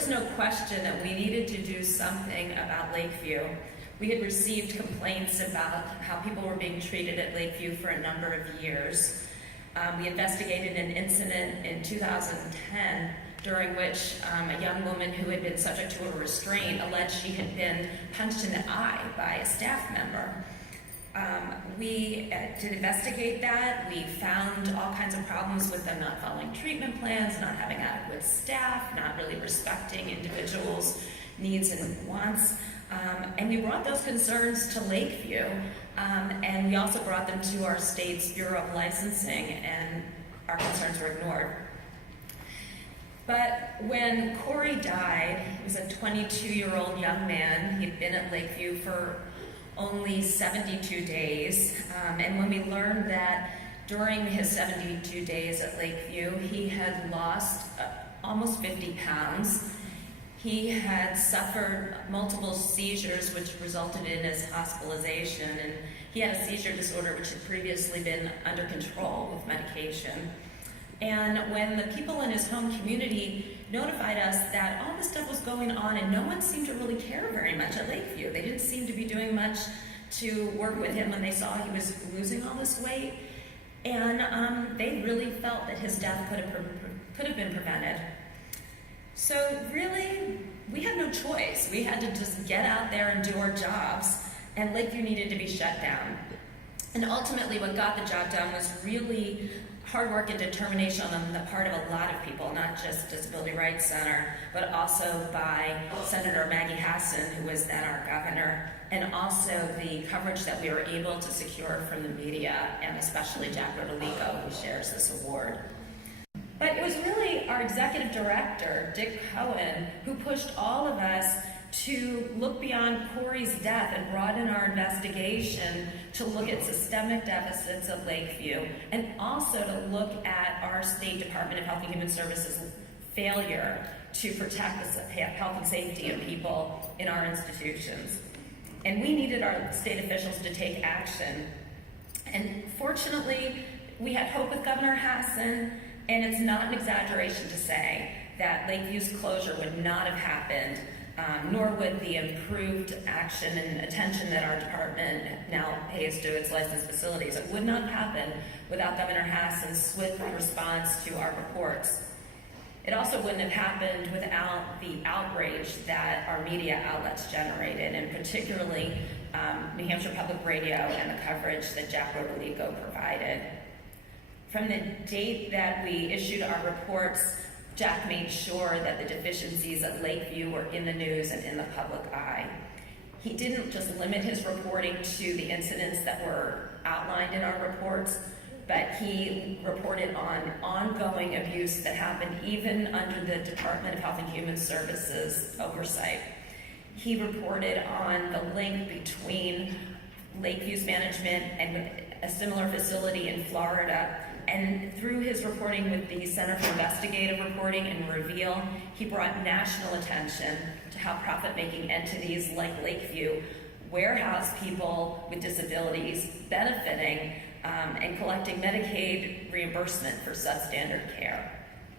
was no question that we needed to do something about Lakeview. We had received complaints about how people were being treated at Lakeview for a number of years. We investigated an incident in 2010 during which a young woman who had been subject to a restraint alleged she had been punched in the eye by a staff member. We did investigate that. We found all kinds of problems with them not following treatment plans, not having adequate staff, not really respecting individuals' needs and wants. And we brought those concerns to Lakeview, and we also brought them to our state's Bureau of Licensing, and our concerns were ignored. But when Corey died, he was a 22-year-old young man. He'd been at Lakeview for only 72 days, and when we learned that during his 72 days at Lakeview, he had lost almost 50 pounds. He had suffered multiple seizures, which resulted in his hospitalization, and he had a seizure disorder which had previously been under control with medication. And when the people in his home community notified us that all this stuff was going on and no one seemed to really care very much at Lakeview, they didn't seem to be doing much to work with him when they saw he was losing all this weight, and they really felt that his death could have been prevented. So really, we had no choice. We had to just get out there and do our jobs, and Lakeview needed to be shut down. And ultimately, what got the job done was really hard work and determination on the part of a lot of people, not just Disability Rights Center, but also by Senator Maggie Hassan, who was then our governor, and also the coverage that we were able to secure from the media, and especially Jack Rodolico, who shares this award. But it was really our executive director, Dick Cohen, who pushed all of us to look beyond Corey's death and broaden our investigation to look at systemic deficits at Lakeview, and also to look at our State Department of Health and Human Services' failure to protect the health and safety of people in our institutions. And we needed our state officials to take action. And fortunately, we had hope with Governor Hassan, and it's not an exaggeration to say that Lakeview's closure would not have happened, nor would the improved action and attention that our department now pays to its licensed facilities. It would not happen without Governor Hassan's swift response to our reports. It also wouldn't have happened without the outrage that our media outlets generated, and particularly New Hampshire Public Radio and the coverage that Jack Rodolico provided. From the date that we issued our reports, Jack made sure that the deficiencies at Lakeview were in the news and in the public eye. He didn't just limit his reporting to the incidents that were outlined in our reports, but he reported on ongoing abuse that happened even under the Department of Health and Human Services oversight. He reported on the link between Lakeview's management and a similar facility in Florida. And through his reporting with the Center for Investigative Reporting and Reveal, he brought national attention to how profit-making entities like Lakeview warehouse people with disabilities benefiting and collecting Medicaid reimbursement for substandard care.